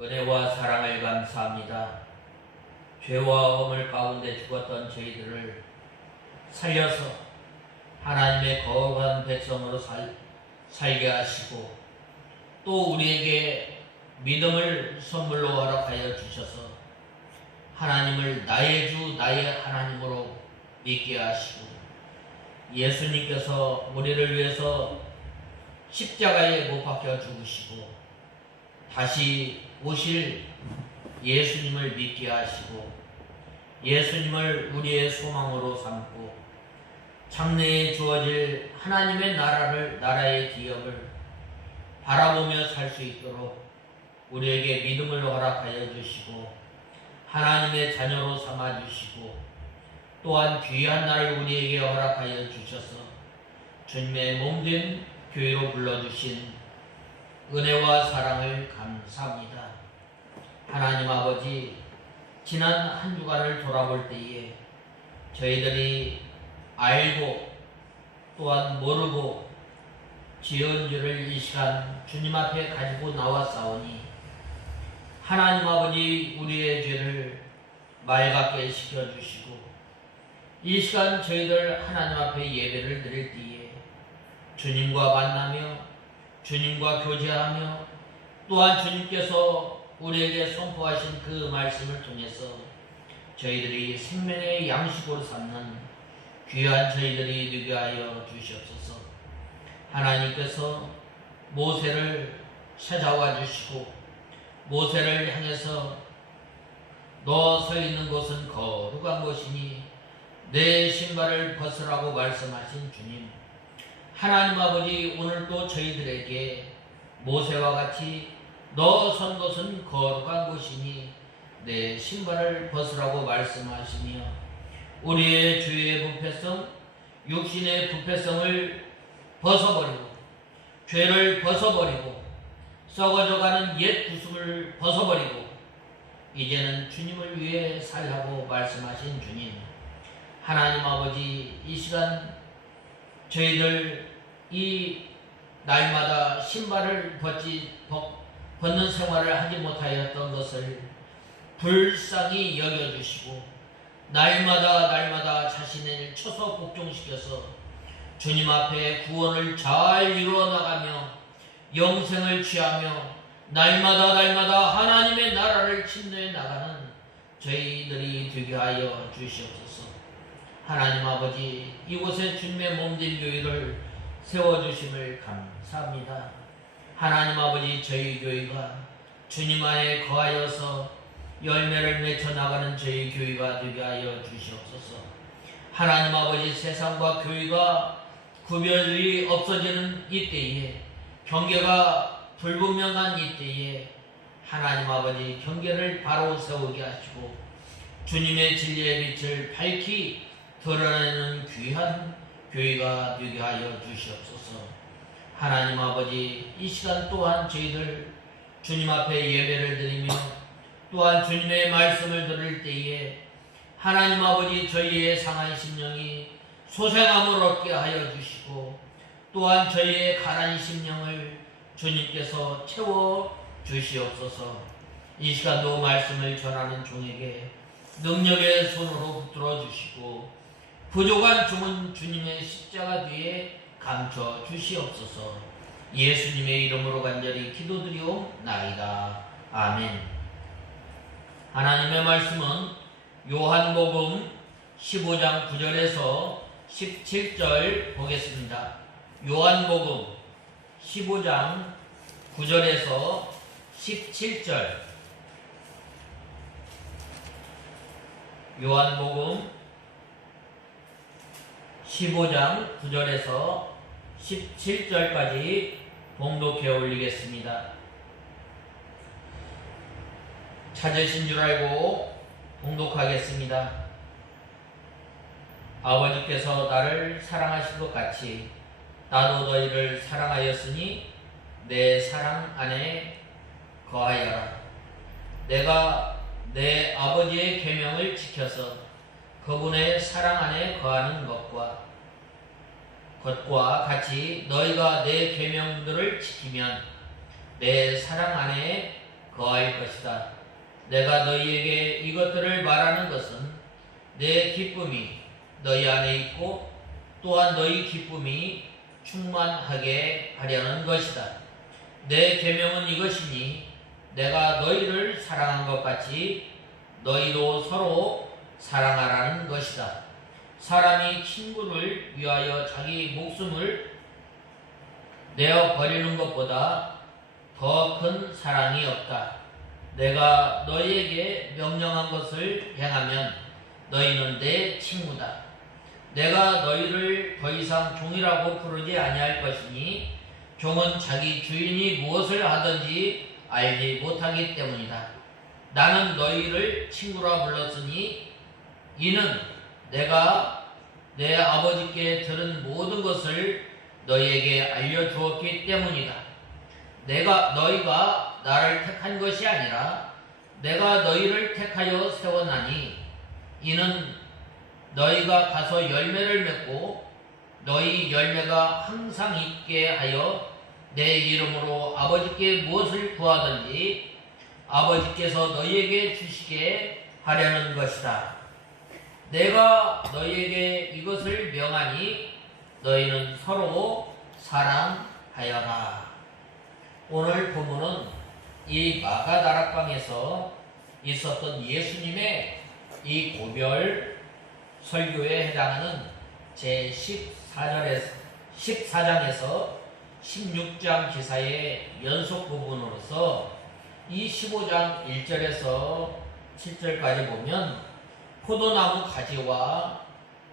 은혜와 사랑을 감사합니다. 죄와 허물 가운데 죽었던 저희들을 살려서 하나님의 거룩한 백성으로 살게 하시고 또 우리에게 믿음을 선물로 허락하여 주셔서 하나님을 나의 주 나의 하나님으로 믿게 하시고 예수님께서 우리를 위해서 십자가에 못 박혀 죽으시고 다시 오실 예수님을 믿게 하시고 예수님을 우리의 소망으로 삼고 장래에 주어질 하나님의 나라의 기업을 바라보며 살 수 있도록 우리에게 믿음을 허락하여 주시고 하나님의 자녀로 삼아 주시고 또한 귀한 날을 우리에게 허락하여 주셔서 주님의 몸된 교회로 불러주신 은혜와 사랑을 감사합니다. 하나님 아버지, 지난 한 주간을 돌아볼 때에 저희들이 알고 또한 모르고 지은 죄를 이 시간 주님 앞에 가지고 나왔사오니 하나님 아버지 우리의 죄를 맑게 시켜주시고 이 시간 저희들 하나님 앞에 예배를 드릴 때에 주님과 만나며 주님과 교제하며 또한 주님께서 우리에게 선포하신 그 말씀을 통해서 저희들이 생명의 양식으로 삼는 귀한 저희들이 되게 하여 주시옵소서. 하나님께서 모세를 찾아와 주시고 모세를 향해서 너 서 있는 곳은 거룩한 곳이니 내 신발을 벗으라고 말씀하신 주님, 하나님 아버지 오늘도 저희들에게 모세와 같이 너 선 곳은 거룩한 곳이니 내 신발을 벗으라고 말씀하시며 우리의 죄의 부패성, 육신의 부패성을 벗어버리고 죄를 벗어버리고 썩어져가는 옛 구습을 벗어버리고 이제는 주님을 위해 살라고 말씀하신 주님, 하나님 아버지 이 시간 저희들 이 날마다 신발을 벗는 생활을 하지 못하였던 것을 불쌍히 여겨주시고 날마다 자신을 쳐서 복종시켜서 주님 앞에 구원을 잘 이루어나가며 영생을 취하며 날마다 하나님의 나라를 침노해 나가는 저희들이 되게 하여 주시옵소서. 하나님 아버지 이곳에 주님의 몸된 교회를 세워주심을 감사합니다. 하나님 아버지 저희 교회가 주님 안에 거하여서 열매를 맺혀 나가는 저희 교회가 되게 하여 주시옵소서. 하나님 아버지 세상과 교회가 구별이 없어지는 이때에 경계가 불분명한 이때에 하나님 아버지 경계를 바로 세우게 하시고 주님의 진리의 빛을 밝히 드러내는 귀한 교회가 되게 하여 주시옵소서. 하나님 아버지 이 시간 또한 저희들 주님 앞에 예배를 드리며 또한 주님의 말씀을 들을 때에 하나님 아버지 저희의 상한 심령이 소생함을 얻게 하여 주시고 또한 저희의 가난 심령을 주님께서 채워 주시옵소서. 이 시간도 말씀을 전하는 종에게 능력의 손으로 붙들어 주시고 부족한 종은 주님의 십자가 뒤에 감춰 주시옵소서. 예수님의 이름으로 간절히 기도드리옵나이다. 아멘. 하나님의 말씀은 요한복음 15장 9절에서 17절 보겠습니다. 요한복음 15장 9절에서 17절. 요한복음 15장 9절에서 17절까지 봉독해 올리겠습니다. 찾으신 줄 알고 봉독하겠습니다. 아버지께서 나를 사랑하신 것 같이 나도 너희를 사랑하였으니 내 사랑 안에 거하여라. 내가 내 아버지의 계명을 지켜서 그분의 사랑 안에 거하는 것과 같이 너희가 내 계명들을 지키면 내 사랑 안에 거할 것이다. 내가 너희에게 이것들을 말하는 것은 내 기쁨이 너희 안에 있고 또한 너희 기쁨이 충만하게 하려는 것이다. 내 계명은 이것이니 내가 너희를 사랑한 것 같이 너희도 서로 사랑하라는 것이다. 사람이 친구를 위하여 자기 목숨을 내어 버리는 것보다 더 큰 사랑이 없다. 내가 너희에게 명령한 것을 행하면 너희는 내 친구다. 내가 너희를 더 이상 종이라고 부르지 아니할 것이니 종은 자기 주인이 무엇을 하든지 알지 못하기 때문이다. 나는 너희를 친구라 불렀으니 이는 내가 내 아버지께 들은 모든 것을 너희에게 알려주었기 때문이다. 너희가 나를 택한 것이 아니라 내가 너희를 택하여 세웠나니 이는 너희가 가서 열매를 맺고 너희 열매가 항상 있게 하여 내 이름으로 아버지께 무엇을 구하든지 아버지께서 너희에게 주시게 하려는 것이다. 내가 너희에게 이것을 명하니 너희는 서로 사랑하여라. 오늘 본문은 이 마가다락방에서 있었던 예수님의 이 고별 설교에 해당하는 제14장에서 16장 기사의 연속 부분으로서 이 15장 1절에서 7절까지 보면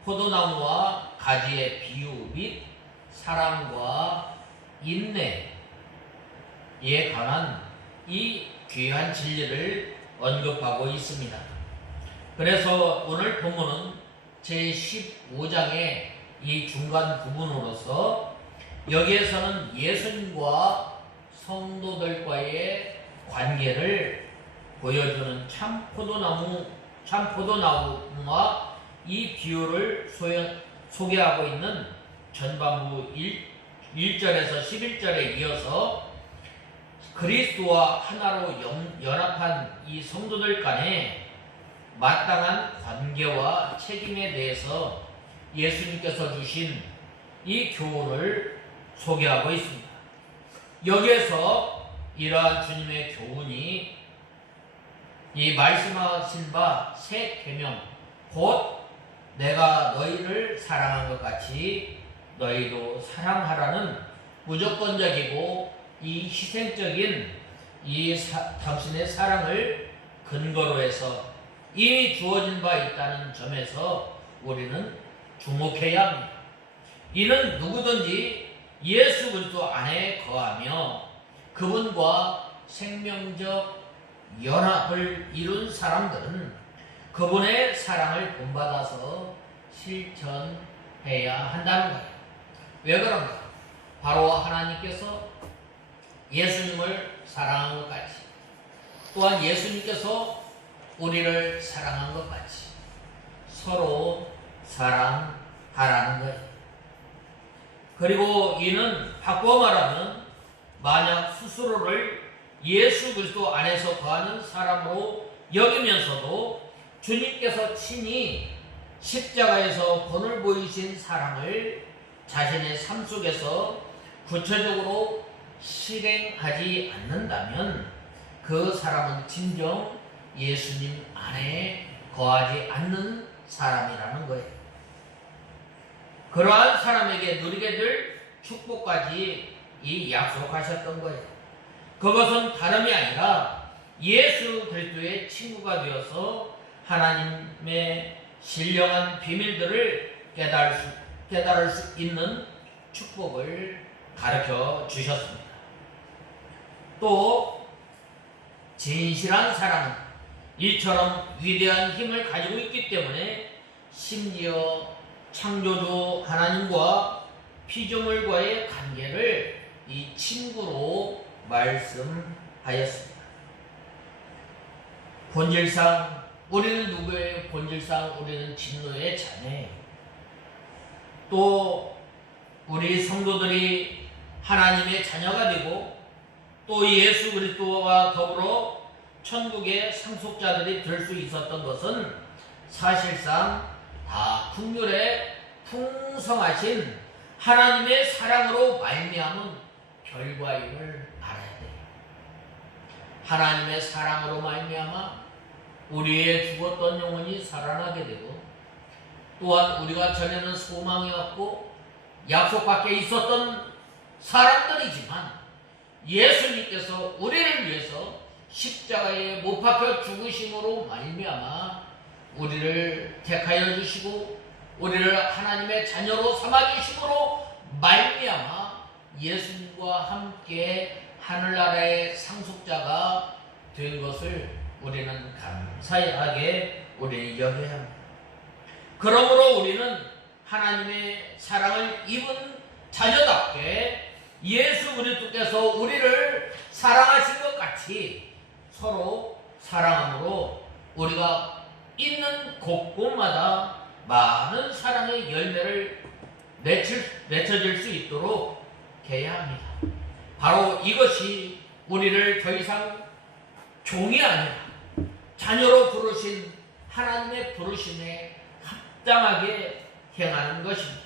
포도나무와 가지의 비유 및 사랑과 인내에 관한 이 귀한 진리를 언급하고 있습니다. 그래서 오늘 본문은 제15장의 이 중간 부분으로서 여기에서는 예수님과 성도들과의 관계를 보여주는 참 포도나무와 이 비유를 소개하고 있는 전반부 1절에서 11절에 이어서 그리스도와 하나로 연합한 이 성도들 간의 마땅한 관계와 책임에 대해서 예수님께서 주신 이 교훈을 소개하고 있습니다. 여기에서 이러한 주님의 교훈이 이 말씀하신 바 새 계명 곧 내가 너희를 사랑한 것 같이 너희도 사랑하라는 무조건적이고 이 희생적인 당신의 사랑을 근거로 해서 이미 주어진 바 있다는 점에서 우리는 주목해야 합니다. 이는 누구든지 예수 그리스도 안에 거하며 그분과 생명적 연합을 이룬 사람들은 그분의 사랑을 본받아서 실천해야 한다는 거예요. 왜 그런가? 바로 하나님께서 예수님을 사랑한 것 같이 또한 예수님께서 우리를 사랑한 것 같이 서로 사랑하라는 거예요. 그리고 이는 바꿔 말하면 만약 스스로를 예수 그리스도 안에서 거하는 사람으로 여기면서도 주님께서 친히 십자가에서 본을 보이신 사랑을 자신의 삶 속에서 구체적으로 실행하지 않는다면 그 사람은 진정 예수님 안에 거하지 않는 사람이라는 거예요. 그러한 사람에게 누리게 될 축복까지 이 약속하셨던 거예요. 그것은 다름이 아니라 예수 그리스도의 친구가 되어서 하나님의 신령한 비밀들을 깨달을 수 있는 축복을 가르쳐 주셨습니다. 또 진실한 사랑은 이처럼 위대한 힘을 가지고 있기 때문에 심지어 창조주 하나님과 피조물과의 관계를 이 친구로 말씀하였습니다. 본질상 우리는 누구예요? 본질상 우리는 진노의 자녀예요. 또 우리 성도들이 하나님의 자녀가 되고 또 예수 그리스도와 더불어 천국의 상속자들이 될 수 있었던 것은 사실상 다 국률에 풍성하신 하나님의 사랑으로 말미암은 결과임을 알아야 돼요. 하나님의 사랑으로 말미암아 우리의 죽었던 영혼이 살아나게 되고, 또한 우리가 전에는 소망이 없고 약속 밖에 있었던 사람들이지만 예수님께서 우리를 위해서 십자가에 못 박혀 죽으심으로 말미암아 우리를 택하여 주시고 우리를 하나님의 자녀로 삼아 주심으로 말미암아 예수님과 함께 하늘나라의 상속자가 된 것을 우리는 감사하게 우리는 여겨야 합니다. 그러므로 우리는 하나님의 사랑을 입은 자녀답게 예수 그리스도께서 우리를 사랑하신 것 같이 서로 사랑함으로 우리가 있는 곳곳마다 많은 사랑의 열매를 맺혀질 수 있도록 해야 합니다. 바로 이것이 우리를 더 이상 종이 아니라 자녀로 부르신 하나님의 부르심에 합당하게 행하는 것입니다.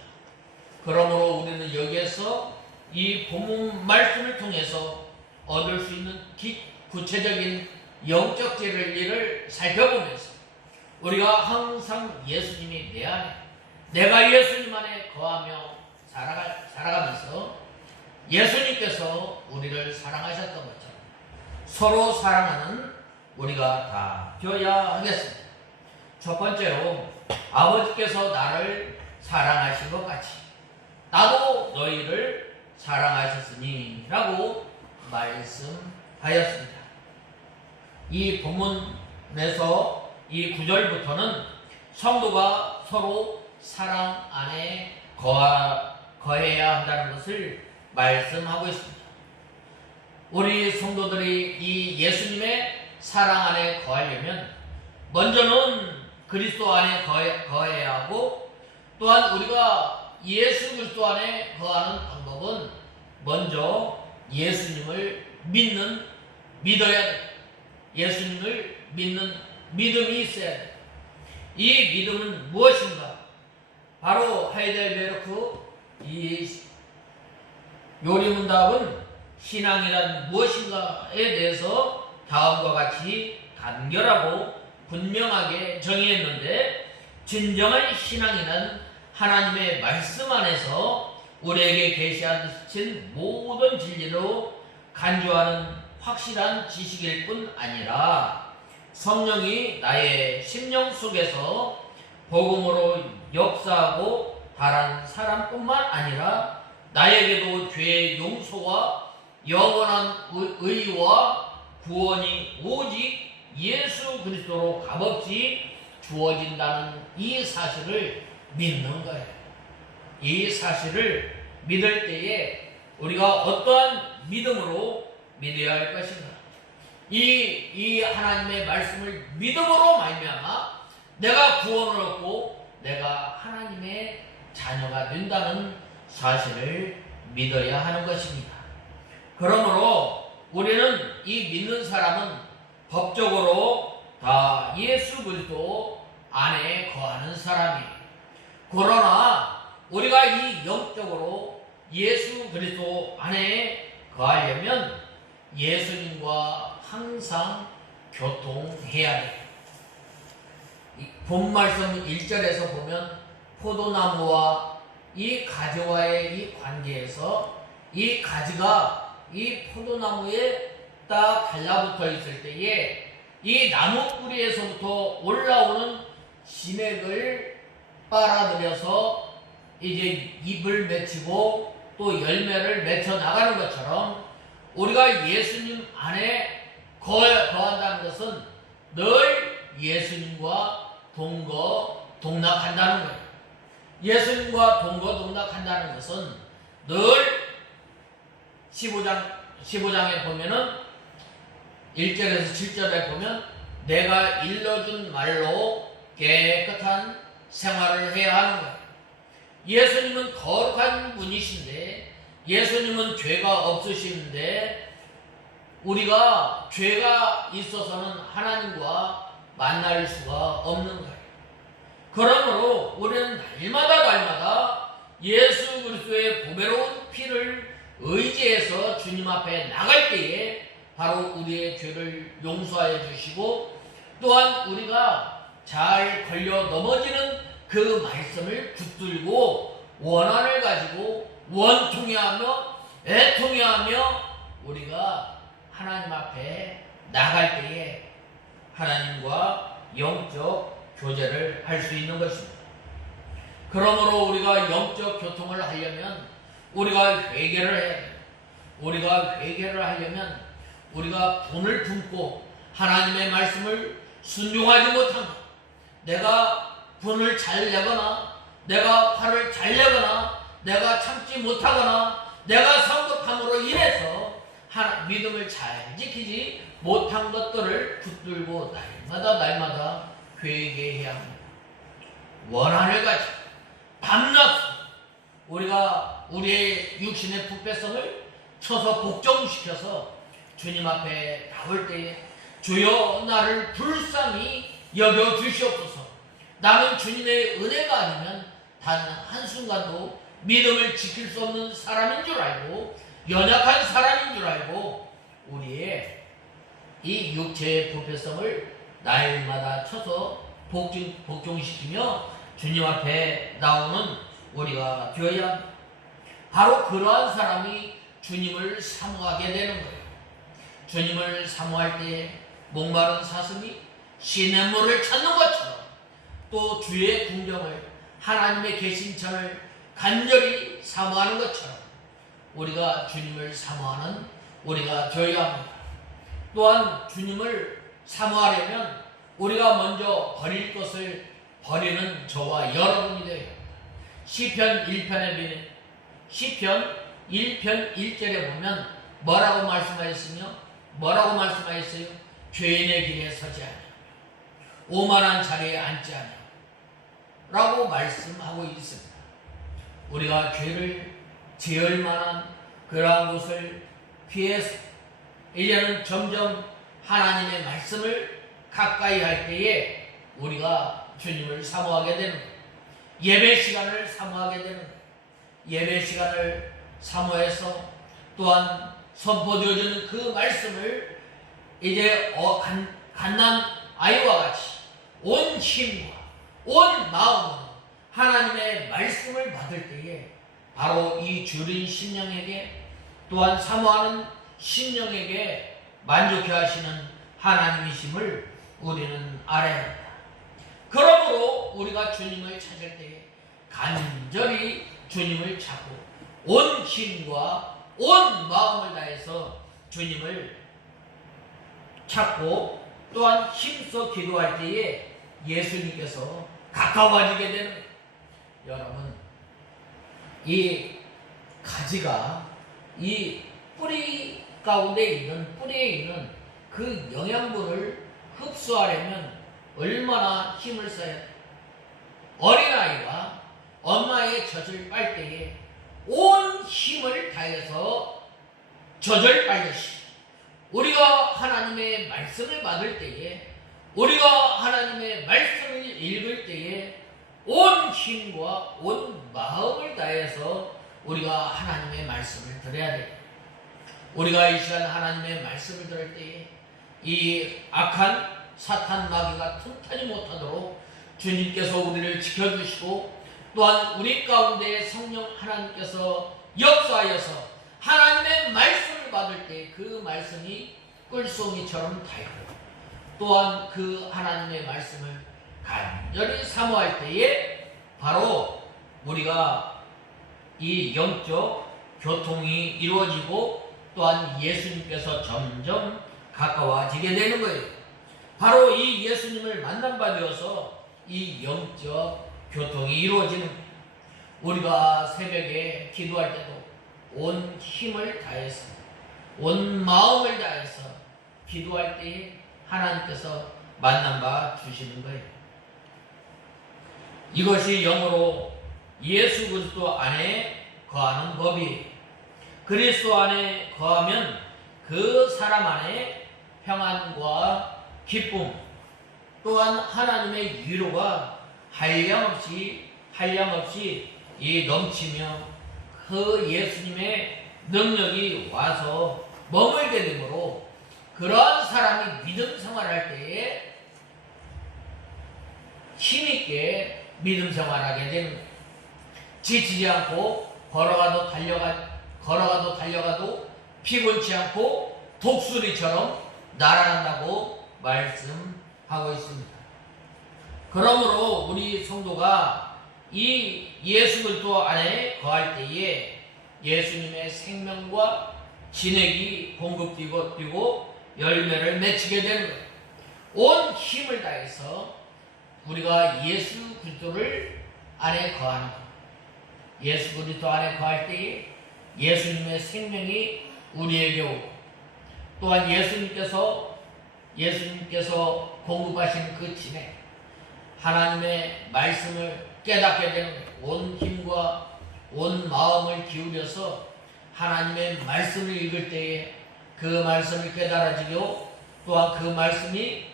그러므로 우리는 여기에서 이 본문 말씀을 통해서 얻을 수 있는 구체적인 영적 진리를 살펴보면서 우리가 항상 예수님이 내 안에, 내가 예수님 안에 거하며 살아가면서 예수님께서 우리를 사랑하셨던 것처럼 서로 사랑하는 우리가 다 되어야 하겠습니다. 첫 번째로, 아버지께서 나를 사랑하신 것 같이 나도 너희를 사랑하셨으니 라고 말씀하였습니다. 이 본문에서 이 9절부터는 성도가 서로 사랑 안에 거해야 한다는 것을 말씀하고 있습니다. 우리 성도들이 이 예수님의 사랑 안에 거하려면 먼저는 그리스도 안에 거해야 하고, 또한 우리가 예수 그리스도 안에 거하는 방법은 먼저 예수님을 믿어야 돼. 예수님을 믿는 믿음이 있어야 돼. 이 믿음은 무엇인가? 바로 하이델베르크 이 요리문답은 신앙이란 무엇인가에 대해서 다음과 같이 간결하고 분명하게 정의했는데, 진정한 신앙이란 하나님의 말씀 안에서 우리에게 계시하신 모든 진리로 간주하는 확실한 지식일 뿐 아니라 성령이 나의 심령 속에서 복음으로 역사하고 달한 사람뿐만 아니라 나에게도 죄의 용서와 영원한 의와 구원이 오직 예수 그리스도로 값없이 주어진다는 이 사실을 믿는 거예요. 이 사실을 믿을 때에 우리가 어떠한 믿음으로 믿어야 할 것인가? 이 하나님의 말씀을 믿음으로 말미암아 내가 구원을 얻고 내가 하나님의 자녀가 된다는 사실을 믿어야 하는 것입니다. 그러므로 우리는 이 믿는 사람은 법적으로 다 예수 그리스도 안에 거하는 사람이에요. 그러나 우리가 이 영적으로 예수 그리스도 안에 거하려면 예수님과 항상 교통해야 돼요. 본 말씀 1절에서 보면 포도나무와 이 가지와의 이 관계에서 이 가지가 이 포도나무에 딱 달라붙어 있을 때에 이 나무 뿌리에서부터 올라오는 진액을 빨아들여서 이제 잎을 맺히고 또 열매를 맺혀 나가는 것처럼 우리가 예수님 안에 거한다는 것은 늘 예수님과 동거동락한다는 거예요. 예수님과 동거동락한다는 것은 늘 15장에 보면은 1절에서 7절에 보면 내가 일러준 말로 깨끗한 생활을 해야 하는 거예요. 예수님은 거룩한 분이신데, 예수님은 죄가 없으신데 우리가 죄가 있어서는 하나님과 만날 수가 없는 거예요. 그러므로 우리는 날마다 예수 그리스도의 보배로운 피를 의지해서 주님 앞에 나갈 때에 바로 우리의 죄를 용서하여 주시고, 또한 우리가 잘 걸려 넘어지는 그 말씀을 붙들고 원한을 가지고 원통해하며 애통해하며 우리가 하나님 앞에 나갈 때에 하나님과 영적 교제를 할 수 있는 것입니다. 그러므로 우리가 영적 교통을 하려면 우리가 회개를 해야 돼요. 우리가 회개를 하려면 우리가 분을 품고 하나님의 말씀을 순종하지 못한 것, 내가 분을 잘 내거나 내가 화를 잘 내거나 내가 참지 못하거나 내가 성급함으로 인해서 믿음을 잘 지키지 못한 것들을 붙들고 날마다 회개해야 합니다. 원한을 가지고 밤낮 우리가 우리의 육신의 부패성을 쳐서 복종시켜서 주님 앞에 나올 때에 주여 나를 불쌍히 여겨주시옵소서. 나는 주님의 은혜가 아니면 단 한순간도 믿음을 지킬 수 없는 사람인 줄 알고 연약한 사람인 줄 알고 우리의 이 육체의 부패성을 날마다 쳐서 복종시키며 주님 앞에 나오는 우리가 되어야 합니다. 바로 그러한 사람이 주님을 사모하게 되는 거예요. 주님을 사모할 때 목마른 사슴이 시냇물을 찾는 것처럼 또 주의 궁정을 하나님의 계신처를 간절히 사모하는 것처럼 우리가 주님을 사모하는 우리가 되어야 합니다. 또한 주님을 사모하려면 우리가 먼저 버릴 것을 버리는 저와 여러분이 되어야 합니다. 시편 1편에 시편 1편 1절에 보면 뭐라고 말씀하였어요? 죄인의 길에 서지 않아 오만한 자리에 앉지 않아 라고 말씀하고 있습니다. 우리가 죄를 지을 만한 그러한 곳을 피해서 이제는 점점 하나님의 말씀을 가까이 할 때에 우리가 주님을 사모하게 되는 거예요. 예배 시간을 사모하게 되는 거예요. 예배 시간을 사모해서 또한 선포되어지는 그 말씀을 이제 갓난 아이와 같이 온 힘과 온 마음으로 하나님의 말씀을 받을 때에 바로 이 줄인 심령에게 또한 사모하는 심령에게 만족해 하시는 하나님이심을 우리는 알아야 합니다. 그러므로 우리가 주님을 찾을 때에 간절히 주님을 찾고 온 힘과 온 마음을 다해서 주님을 찾고 또한 힘써 기도할 때에 예수님께서 가까워지게 되는 거예요. 여러분, 이 가지가 이 뿌리 가운데 있는 뿌리에 있는 그 영양분을 흡수하려면 얼마나 힘을 써야 돼요? 어린아이가 엄마의 젖을 빨 때에 온 힘을 다해서 젖을 빨듯이 우리가 하나님의 말씀을 받을 때에 우리가 하나님의 말씀을 읽을 때에 온 힘과 온 마음을 다해서 우리가 하나님의 말씀을 들어야 돼요. 우리가 이 시간 하나님의 말씀을 들을 때에 이 악한 사탄 마귀가 틈타지 못하도록 주님께서 우리를 지켜주시고 또한 우리 가운데 성령 하나님께서 역사하여서 하나님의 말씀을 받을 때 그 말씀이 꿀송이처럼 달고 또한 그 하나님의 말씀을 간절히 사모할 때에 바로 우리가 이 영적 교통이 이루어지고 또한 예수님께서 점점 가까워지게 되는 거예요. 바로 이 예수님을 만난 바 되어서 이 영적 교통이 이루어지는 거예요. 우리가 새벽에 기도할 때도 온 힘을 다해서 온 마음을 다해서 기도할 때에 하나님께서 만난 바 주시는 거예요. 이것이 영어로 예수 그리스도 안에 거하는 법이에요. 그리스도 안에 거하면 그 사람 안에 평안과 기쁨 또한 하나님의 위로가 한량없이 이 넘치며 그 예수님의 능력이 와서 머물게 되므로 그런 사람이 믿음 생활할 때에 힘있게 믿음 생활하게 되는 거예요. 지치지 않고 걸어가도 달려가도 피곤치 않고 독수리처럼 날아간다고 말씀하고 있습니다. 그러므로 우리 성도가 이 예수 그리스도 안에 거할 때에 예수님의 생명과 진액이 공급되고 열매를 맺히게 되는 거예요. 온 힘을 다해서 우리가 예수 그리스도를 안에 거하는 것. 예수 그리스도 안에 거할 때에 예수님의 생명이 우리에게 오고 또한 예수님께서 공급하신 그 진액 하나님의 말씀을 깨닫게 되는 온 힘과 온 마음을 기울여서 하나님의 말씀을 읽을 때에 그 말씀을 깨달아지고 또한 그 말씀이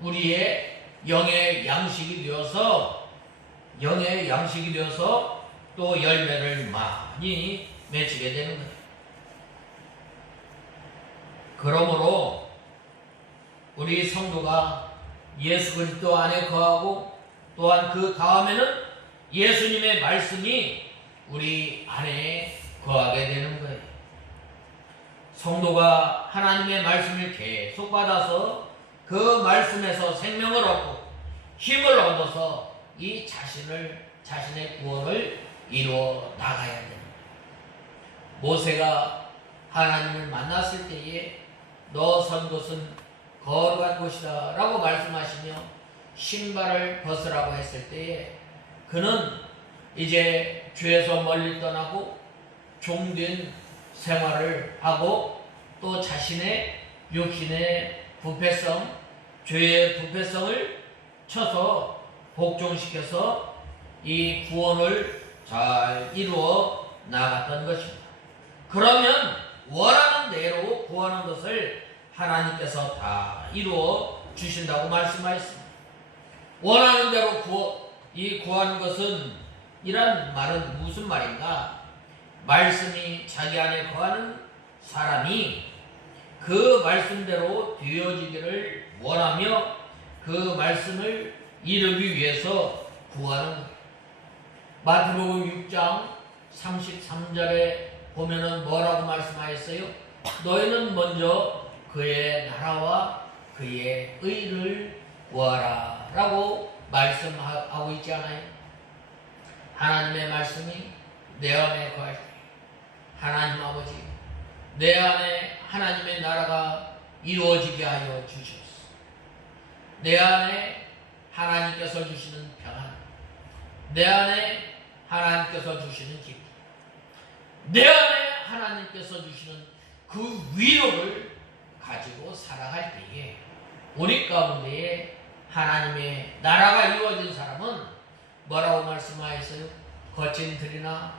우리의 영의 양식이 되어서 또 열매를 많이 맺히게 되는 거예요. 그러므로 우리 성도가 예수 그리스도 안에 거하고 또한 그 다음에는 예수님의 말씀이 우리 안에 거하게 되는 거예요. 성도가 하나님의 말씀을 계속 받아서 그 말씀에서 생명을 얻고 힘을 얻어서 이 자신의 구원을 이루어 나가야 됩니다. 모세가 하나님을 만났을 때에 너 선 곳은 거룩한 곳이다 라고 말씀하시며 신발을 벗으라고 했을 때에 그는 이제 죄에서 멀리 떠나고 종된 생활을 하고 또 자신의 육신의 부패성, 죄의 부패성을 쳐서 복종시켜서 이 구원을 잘 이루어 나갔던 것입니다. 그러면 원하는 대로 구하는 것을 하나님께서 다 이루어 주신다고 말씀하셨습니다. 원하는 대로 구하는 것은 이란 말은 무슨 말인가? 말씀이 자기 안에 거하는 사람이 그 말씀대로 되어지기를 원하며 그 말씀을 이루기 위해서 구하는 것. 마태복음 6장 33절에 보면은 뭐라고 말씀하였어요? 너희는 먼저 그의 나라와 그의 의를 구하라 라고 말씀하고 있지 않아요? 하나님의 말씀이 내 안에 거할 때 하나님 아버지 내 안에 하나님의 나라가 이루어지게 하여 주시옵소서. 내 안에 하나님께서 주시는 평안, 내 안에 하나님께서 주시는 기쁨, 내 안에 하나님께서 주시는 그 위로를 가지고 살아갈 때에 우리 가운데에 하나님의 나라가 이루어진 사람은 뭐라고 말씀하였어요? 거친 들이나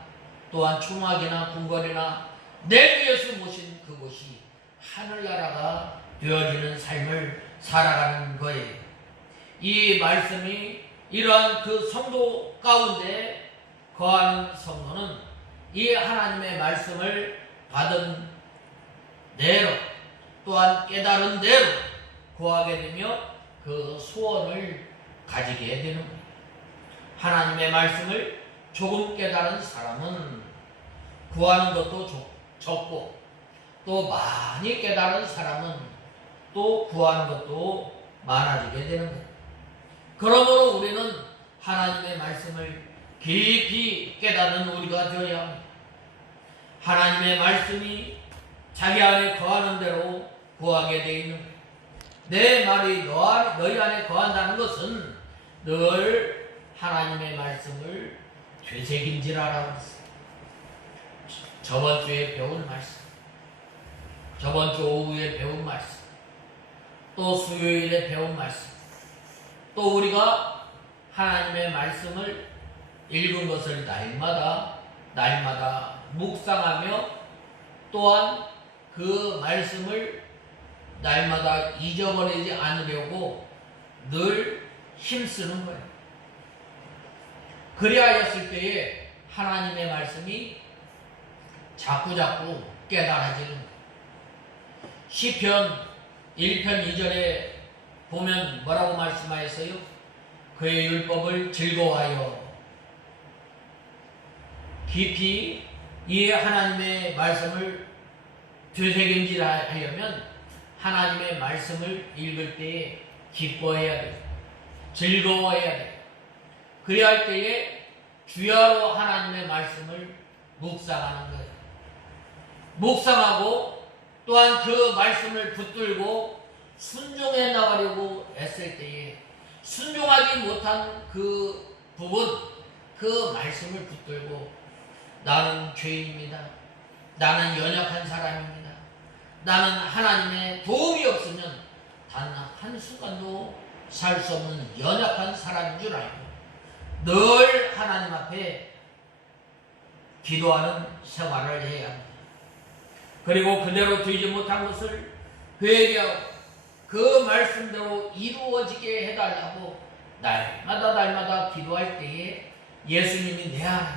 또한 총악이나 궁궐이나 내 위에서 모신 그곳이 하늘나라가 되어지는 삶을 살아가는 거예요. 이 말씀이 이러한 그 성도 가운데 거하는 성도는 이 하나님의 말씀을 받은 대로 또한 깨달은 대로 구하게 되며 그 소원을 가지게 되는 거예요. 하나님의 말씀을 조금 깨달은 사람은 구하는 것도 적고 또 많이 깨달은 사람은 또 구하는 것도 많아지게 되는 거예요. 그러므로 우리는 하나님의 말씀을 깊이 깨닫는 우리가 되어야 합니다. 하나님의 말씀이 자기 안에 거하는 대로 구하게 되어 있는 거예요. 내 말이 너희 안에 거한다는 것은 늘 하나님의 말씀을 되새김질하라고 했어요. 저번 주에 배운 말씀, 저번 주 오후에 배운 말씀, 또 수요일에 배운 말씀, 또 우리가 하나님의 말씀을 읽은 것을 날마다 묵상하며 또한 그 말씀을 날마다 잊어버리지 않으려고 늘 힘쓰는 거예요. 그리하였을 때에 하나님의 말씀이 자꾸자꾸 깨달아지는 거예요. 시편 1편 2절에 보면 뭐라고 말씀하였어요? 그의 율법을 즐거워하여 깊이 이 하나님의 말씀을 되새김질하려면 하나님의 말씀을 읽을 때에 기뻐해야 돼요. 즐거워해야 돼요. 그래야 할 때에 주야로 하나님의 말씀을 묵상하는 거예요. 묵상하고 또한 그 말씀을 붙들고 순종해 나가려고 애쓸 때에 순종하지 못한 그 부분, 그 말씀을 붙들고 나는 죄인입니다. 나는 연약한 사람입니다. 나는 하나님의 도움이 없으면 단 한순간도 살 수 없는 연약한 사람인 줄 알고 늘 하나님 앞에 기도하는 생활을 해야 합니다. 그리고 그대로 되지 못한 것을 회개하고 그 말씀대로 이루어지게 해달라고 날마다 기도할 때에 예수님이 내 안에,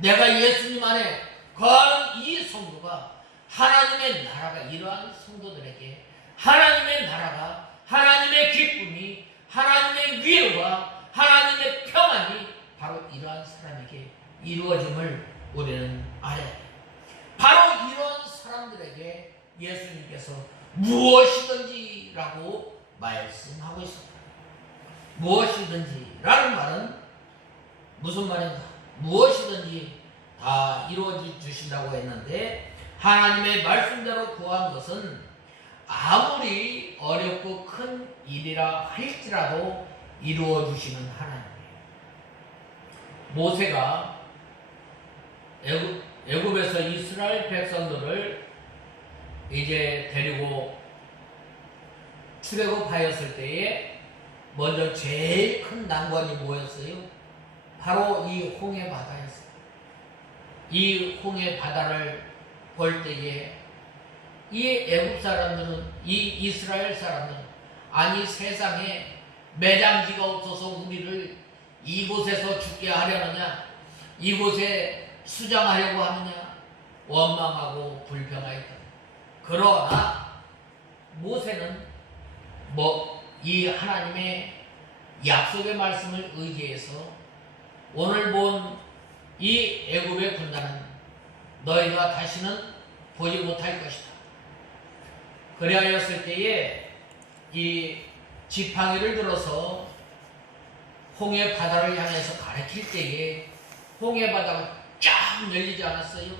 내가 예수님 안에 거하는 이 성도가 하나님의 나라가 이러한 성도들에게 하나님의 나라가, 하나님의 기쁨이, 하나님의 위로가, 하나님의 평안이 바로 이러한 사람에게 이루어짐을 우리는 알아야 해요. 바로 이러한 사람들에게 예수님께서 무엇이든지라고 말씀하고 있습니다. 무엇이든지라는 말은 무슨 말인가? 무엇이든지 다 이루어 주신다고 했는데 하나님의 말씀대로 구한 것은 아무리 어렵고 큰 일이라 할지라도 이루어 주시는 하나님이에요. 모세가 애굽에서 이스라엘 백성들을 이제 데리고 출애굽하였을 때에 먼저 제일 큰 난관이 뭐였어요? 바로 이 홍해 바다였어요. 이 홍해 바다를 볼 때에 이 애굽 사람들은, 이 이스라엘 사람들은 아니 세상에 매장지가 없어서 우리를 이곳에서 죽게 하려느냐, 이곳에 수장하려고 하느냐 원망하고 불평하였다. 그러나 모세는 이 하나님의 약속의 말씀을 의지해서 오늘 본 이 애굽의 군단은 너희가 다시는 보지 못할 것이다. 그리하였을 때에 이 지팡이를 들어서 홍해 바다를 향해서 가리킬 때에 홍해 바다가 쫙 열리지 않았어요?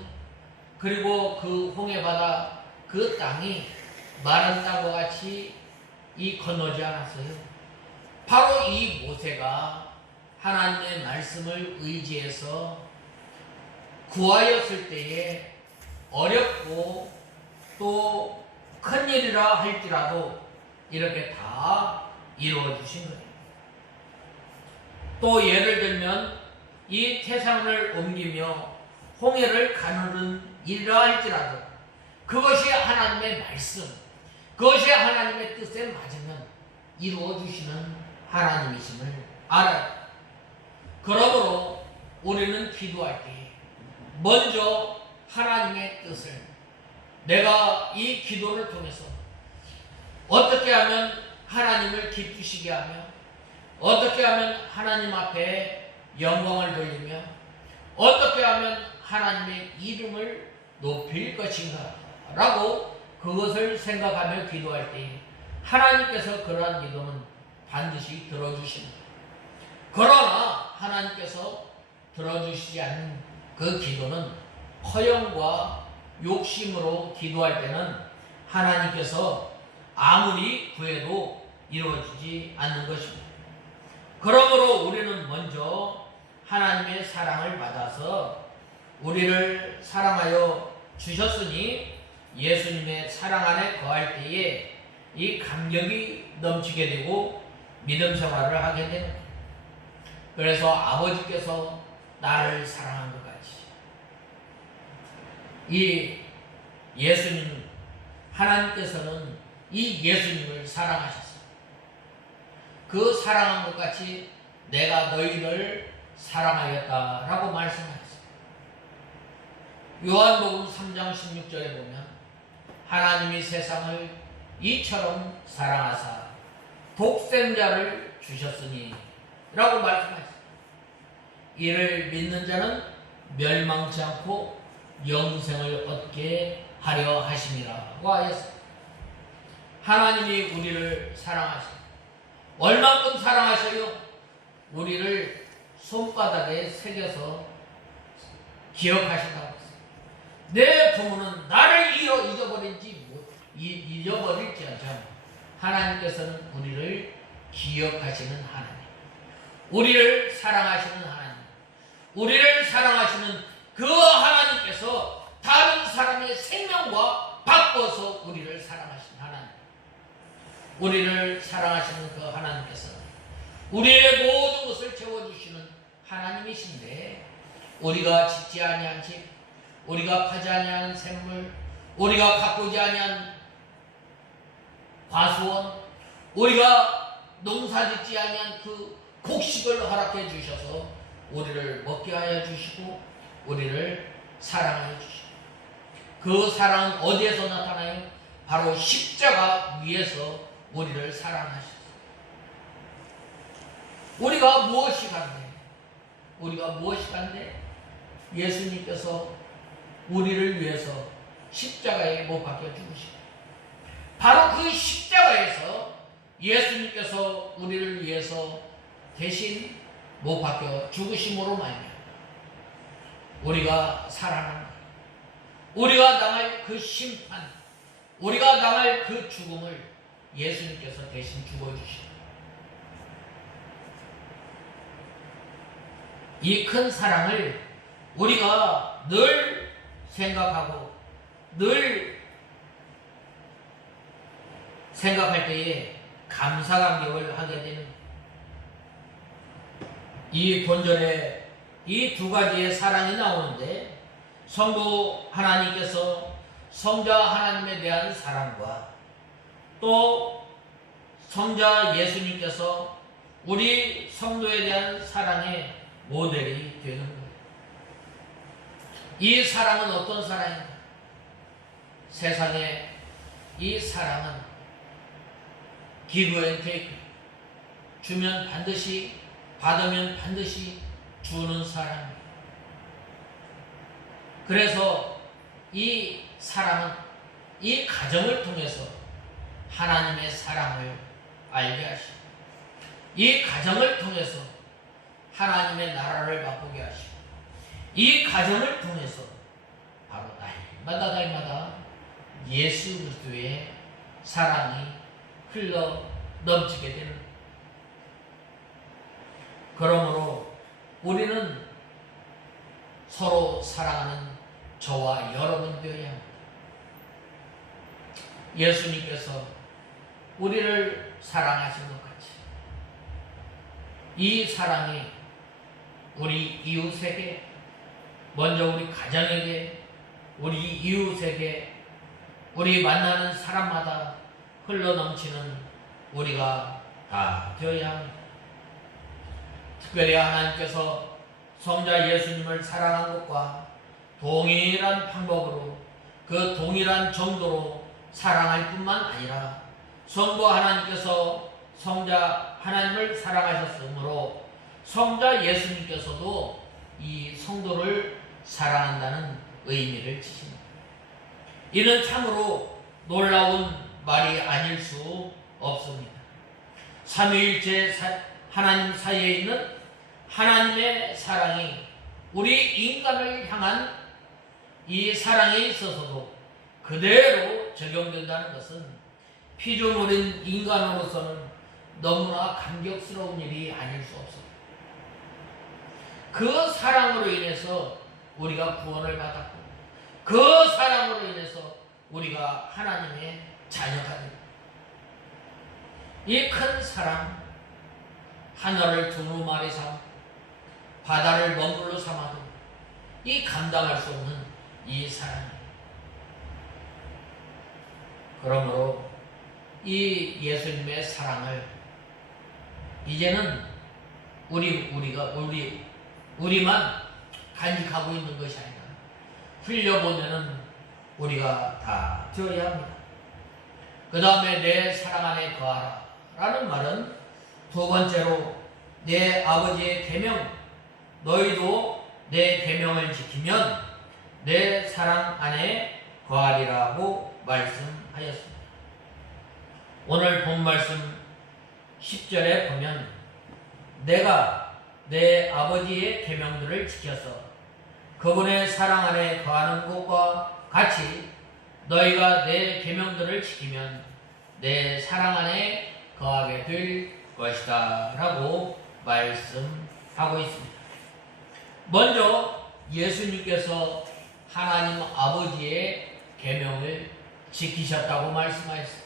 그리고 그 홍해 바다 그 땅이 마른 땅과 같이 건너지 않았어요? 바로 이 모세가 하나님의 말씀을 의지해서 구하였을 때에 어렵고 또 큰일이라 할지라도 이렇게 다 이루어 주신 거예요. 또 예를 들면 이 태산을 옮기며 홍해를 가누는 일이라 할지라도 그것이 하나님의 말씀, 그것이 하나님의 뜻에 맞으면 이루어 주시는 하나님이심을 알아요. 그러므로 우리는 기도할 때 먼저 하나님의 뜻을, 내가 이 기도를 통해서 어떻게 하면 하나님을 기쁘시게 하며 어떻게 하면 하나님 앞에 영광을 돌리며 어떻게 하면 하나님의 이름을 높일 것인가 라고 그것을 생각하며 기도할 때 하나님께서 그러한 기도는 반드시 들어주십니다. 그러나 하나님께서 들어주시지 않는 그 기도는 허영과 욕심으로 기도할 때는 하나님께서 아무리 구해도 이루어지지 않는 것입니다. 그러므로 우리는 먼저 하나님의 사랑을 받아서 우리를 사랑하여 주셨으니 예수님의 사랑 안에 거할 때에 이 감격이 넘치게 되고 믿음 생활을 하게 됩니다. 그래서 아버지께서 나를 사랑한 것 같이 이 예수님 하나님께서는 이 예수님을 사랑하셨어요. 그 사랑한 것 같이 내가 너희를 사랑하였다라고 말씀하셨어요. 요한복음 3장 16절에 보면 하나님이 세상을 이처럼 사랑하사 독생자를 주셨으니 라고 말씀하셨어요. 이를 믿는 자는 멸망치 않고 영생을 얻게 하려 하심이라고 하였어요. 하나님이 우리를 사랑하셔요. 얼만큼 사랑하셔요? 우리를 손바닥에 새겨서 기억하신다고 했어요. 내 부모는 나를 잊어버릴지 않지만 하나님께서는 우리를 기억하시는 하나님, 우리를 사랑하시는 하나님, 우리를 사랑하시는 그 하나님께서 다른 사람의 생명과 바꿔서 우리를 사랑하시는 하나님, 우리를 사랑하시는 그 하나님께서 우리의 모든 것을 채워주시는 하나님이신데, 우리가 짓지 아니한 집, 우리가 파지 아니한 샘물, 우리가 가꾸지 아니한 과수원, 우리가 농사짓지 아니한 그 곡식을 허락해 주셔서 우리를 먹게 하여 주시고 우리를 사랑하여 주시고, 그 사랑은 어디에서 나타나요? 바로 십자가 위에서 우리를 사랑하셨어요. 우리가 무엇이 간데 예수님께서 우리를 위해서 십자가에 못 박혀 죽으시고, 바로 그 십자가에서 예수님께서 우리를 위해서 대신 못 박혀 죽으심으로 말미암아 우리가 살아난, 우리가 당할 그 심판, 우리가 당할 그 죽음을 예수님께서 대신 죽어주시고, 이 큰 사랑을 우리가 늘 생각하고 늘 생각할 때에 감사감격을 하게 되는, 이 본절에 이 두 가지의 사랑이 나오는데, 성부 하나님께서 성자 하나님에 대한 사랑과 또 성자 예수님께서 우리 성도에 대한 사랑의 모델이 되는 거예요. 이 사랑은 어떤 사랑인가? 세상에 이 사랑은 give and take, 주면 반드시, 받으면 반드시 주는 사랑입니다. 그래서 이 사랑은 이 가정을 통해서 하나님의 사랑을 알게 하시고, 이 가정을 통해서 하나님의 나라를 맛보게 하시고, 이 가정을 통해서 바로 날마다 예수 그리스도의 사랑이 흘러 넘치게 되는, 그러므로 우리는 서로 사랑하는 저와 여러분 되어야 합니다. 예수님께서 우리를 사랑하신 것 같이 이 사랑이 우리 이웃에게, 먼저 우리 가정에게, 우리 이웃에게, 우리 만나는 사람마다 흘러넘치는 우리가 다 되어야 합니다. 특별히 하나님께서 성자 예수님을 사랑한 것과 동일한 방법으로, 그 동일한 정도로 사랑할 뿐만 아니라 성부 하나님께서 성자 하나님을 사랑하셨으므로 성자 예수님께서도 이 성도를 사랑한다는 의미를 지십니다. 이는 참으로 놀라운 말이 아닐 수 없습니다. 삼위일체 하나님 사이에 있는 하나님의 사랑이 우리 인간을 향한 이 사랑에 있어서도 그대로 적용된다는 것은 피조물인 인간으로서는 너무나 감격스러운 일이 아닐 수 없습니다. 그 사랑으로 인해서 우리가 구원을 받았고, 그 사랑으로 인해서 우리가 하나님의 자녀가 됩니다. 이 큰 사랑, 하늘을 두루마리 삼아 바다를 먹물로 삼아도 이 감당할 수 없는 이 사랑입니다. 그러므로 이 예수님의 사랑을 이제는 우리만 간직하고 있는 것이 아니라 흘려보내는 우리가 다 되어야 합니다. 그 다음에 내 사랑 안에 거하라 라는 말은 두 번째로 내 아버지의 계명, 너희도 내 계명을 지키면 내 사랑 안에 거하리라고 말씀하였습니다. 오늘 본 말씀 10절에 보면 내가 내 아버지의 계명들을 지켜서 그분의 사랑 안에 거하는 것과 같이 너희가 내 계명들을 지키면 내 사랑 안에 거하게 될 것이다 라고 말씀하고 있습니다. 먼저 예수님께서 하나님 아버지의 계명을 지키셨다고 말씀하셨습니다.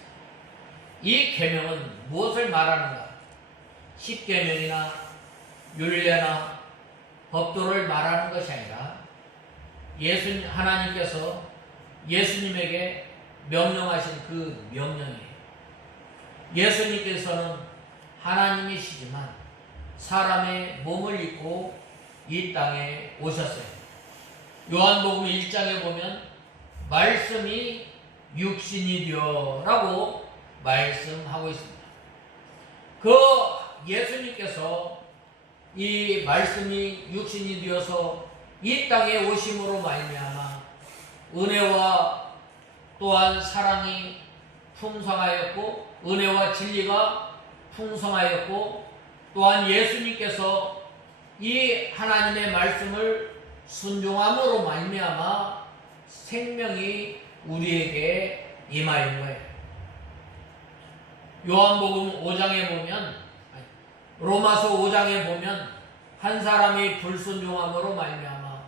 이 계명은 무엇을 말하는가? 십계명이나 율례나 법도를 말하는 것이 아니라 하나님께서 예수님에게 명령하신 그 명령이에요. 예수님께서는 하나님이시지만 사람의 몸을 입고 이 땅에 오셨어요. 요한복음 1장에 보면 말씀이 육신이 되어라고 말씀하고 있습니다. 그 예수님께서 이 말씀이 육신이 되어서 이 땅에 오심으로 말미암아 은혜와 또한 사랑이 풍성하였고 은혜와 진리가 풍성하였고 또한 예수님께서 이 하나님의 말씀을 순종함으로 말미암아 생명이 우리에게 임하인 거예요. 요한복음 5장에 보면 로마서 5장에 보면 한 사람이 불순종함으로 말미암아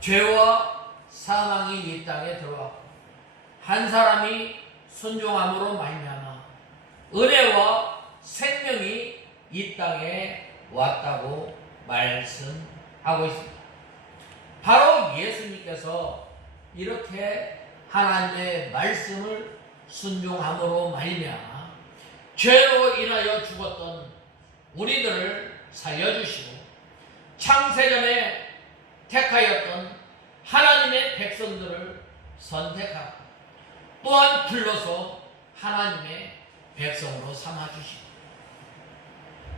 죄와 사망이 이 땅에 들어왔고 한 사람이 순종함으로 말미암아 은혜와 생명이 이 땅에 왔다고 말씀하고 있습니다. 바로 예수님께서 이렇게 하나님의 말씀을 순종함으로 말미암아 죄로 인하여 죽었던 우리들을 살려주시고 창세전에 택하였던 하나님의 백성들을 선택하고 또한 불러서 하나님의 백성으로 삼아주시고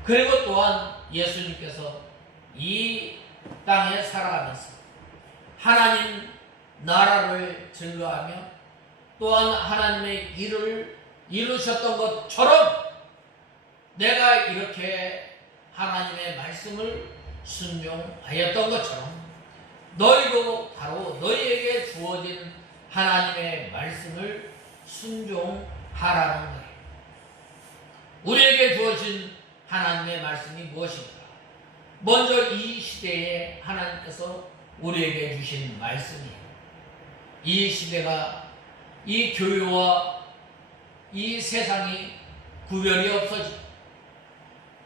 그리고 또한 예수님께서 이 땅에 살아가면서 하나님 나라를 증거하며 또한 하나님의 일을 이루셨던 것처럼 내가 이렇게 하나님의 말씀을 순종하였던 것처럼 너희도 바로 너희에게 주어진 하나님의 말씀을 순종하라는 거예요. 우리에게 주어진 하나님의 말씀이 무엇인가? 먼저 이 시대에 하나님께서 우리에게 주신 말씀이에요. 이 시대가 이 교회와 이 세상이 구별이 없어지고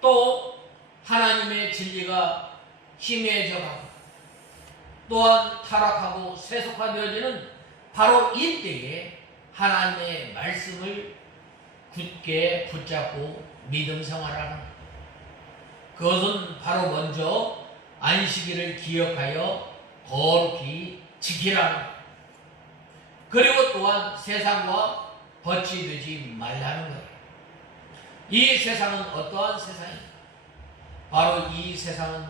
또 하나님의 진리가 희미해져가고 또한 타락하고 세속화되어지는 바로 이때에 하나님의 말씀을 굳게 붙잡고 믿음 생활하는 것. 그것은 바로 먼저 안식일을 기억하여 거룩히 지키라는 것. 그리고 또한 세상과 버치되지 말라는 거예요. 이 세상은 어떠한 세상입니까? 바로 이 세상은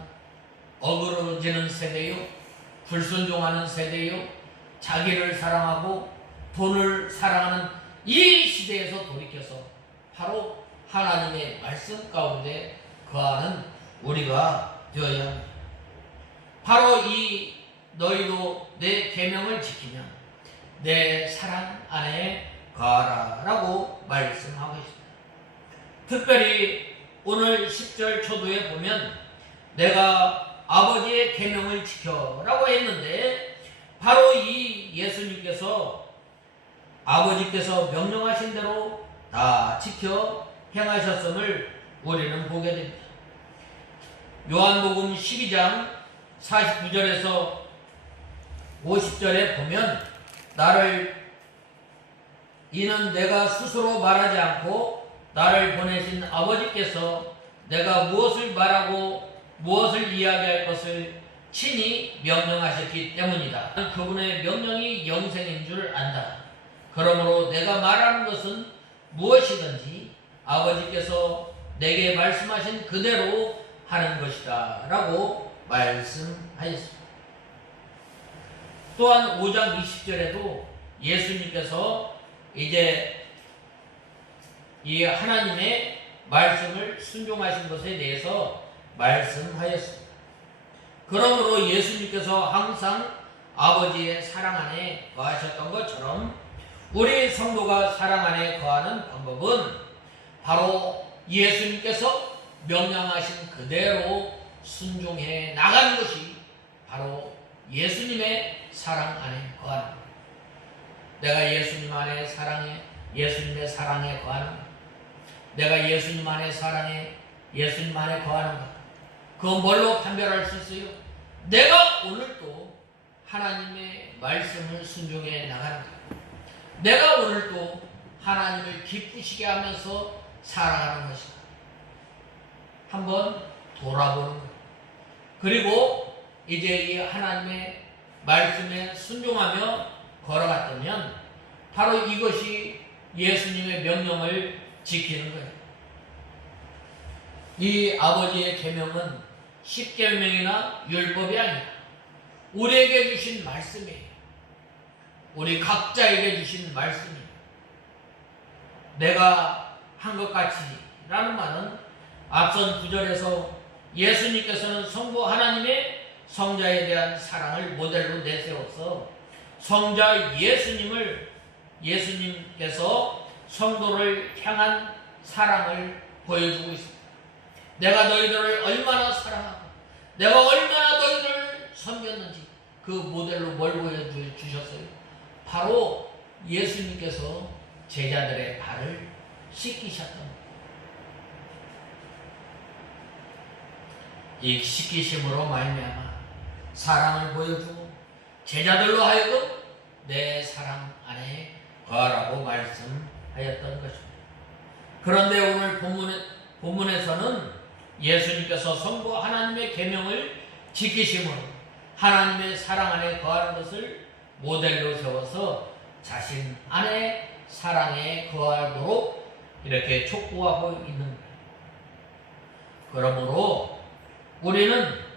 어그러지는 세대요, 불순종하는 세대요, 자기를 사랑하고 돈을 사랑하는 이 시대에서 돌이켜서 바로 하나님의 말씀 가운데 거하는 우리가 되어야 합니다. 바로 이 너희도 내 계명을 지키면 내 사랑 안에 거하라 라고 말씀하고 있습니다. 특별히 오늘 10절 초도에 보면 내가 아버지의 계명을 지켜라고 했는데 바로 이 예수님께서 아버지께서 명령하신 대로 다 지켜 행하셨음을 우리는 보게 됩니다. 요한복음 12장 49절에서 50절에 보면 나를 이는 내가 스스로 말하지 않고 나를 보내신 아버지께서 내가 무엇을 말하고 무엇을 이야기할 것을 친히 명령하셨기 때문이다. 그분의 명령이 영생인 줄 안다. 그러므로 내가 말하는 것은 무엇이든지 아버지께서 내게 말씀하신 그대로 하는 것이다 라고 말씀하였습니다. 또한 5장 20절에도 예수님께서 이제 이 하나님의 말씀을 순종하신 것에 대해서 말씀하였습니다. 그러므로 예수님께서 항상 아버지의 사랑 안에 거하셨던 것처럼 우리 성도가 사랑 안에 거하는 방법은 바로 예수님께서 명령하신 그대로 순종해 나가는 것이 바로 예수님의 사랑 안에 거하는 것. 내가 예수님 안에 사랑해 예수님의 사랑에 거하는 것. 내가 예수님 안에 사랑해 예수님 안에 거하는 것. 그건 뭘로 판별할 수 있어요? 내가 오늘도 하나님의 말씀을 순종해 나가는 것. 내가 오늘도 하나님을 기쁘시게 하면서 살아가는 것이다. 한번 돌아보는 것. 그리고 이제 이 하나님의 말씀에 순종하며 걸어갔다면 바로 이것이 예수님의 명령을 지키는 거예요. 이 아버지의 계명은 십계명이나 율법이 아니라 우리에게 주신 말씀이에요. 우리 각자에게 주신 말씀이에요. 내가 한 것 같이 라는 말은 앞선 구절에서 예수님께서는 성부 하나님의 성자에 대한 사랑을 모델로 내세워서 성자 예수님께서 성도를 향한 사랑을 보여주고 있습니다. 내가 너희들을 얼마나 사랑하고 내가 얼마나 너희들을 섬겼는지 그 모델로 뭘 보여주셨어요? 바로 예수님께서 제자들의 발을 씻기셨던 것. 이 씻기심으로 말미암아 사랑을 보여주고 제자들로 하여금 내 사랑 안에 거하라고 말씀하였던 것입니다. 그런데 오늘 본문에서는 예수님께서 성부 하나님의 계명을 지키심으로 하나님의 사랑 안에 거하는 것을 모델로 세워서 자신 안에 사랑에 거하도록 이렇게 촉구하고 있는 거예요. 그러므로 우리는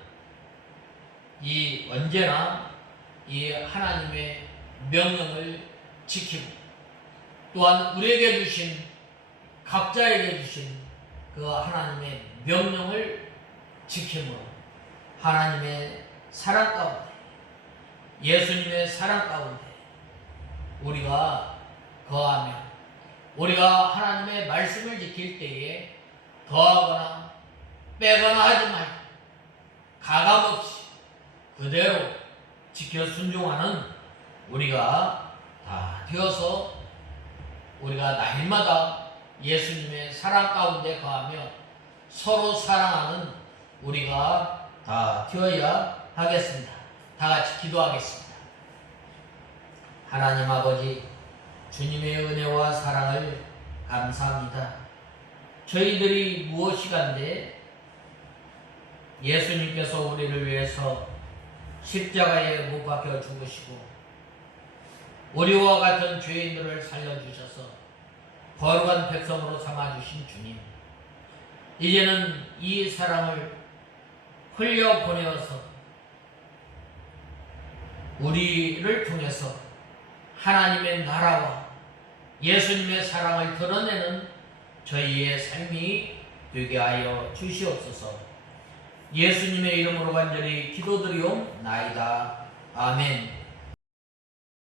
언제나 이 하나님의 명령을 지키고 또한 우리에게 주신 각자에게 주신 그 하나님의 명령을 지킴으로 하나님의 사랑 가운데 예수님의 사랑 가운데 우리가 거하며 우리가 하나님의 말씀을 지킬 때에 더하거나 빼거나 하지 말고 가감없이 그대로 지켜 순종하는 우리가 다 되어서 우리가 날마다 예수님의 사랑 가운데 거하며 서로 사랑하는 우리가 다 되어야 하겠습니다. 다 같이 기도하겠습니다. 하나님 아버지, 주님의 은혜와 사랑을 감사합니다. 저희들이 무엇이간데 예수님께서 우리를 위해서 십자가에 못 박혀 죽으시고 우리와 같은 죄인들을 살려주셔서 거룩한 백성으로 삼아주신 주님, 이제는 이 사랑을 흘려보내어서 우리를 통해서 하나님의 나라와 예수님의 사랑을 드러내는 저희의 삶이 되게 하여 주시옵소서. 예수님의 이름으로 간절히 기도드리옵나이다. 아멘.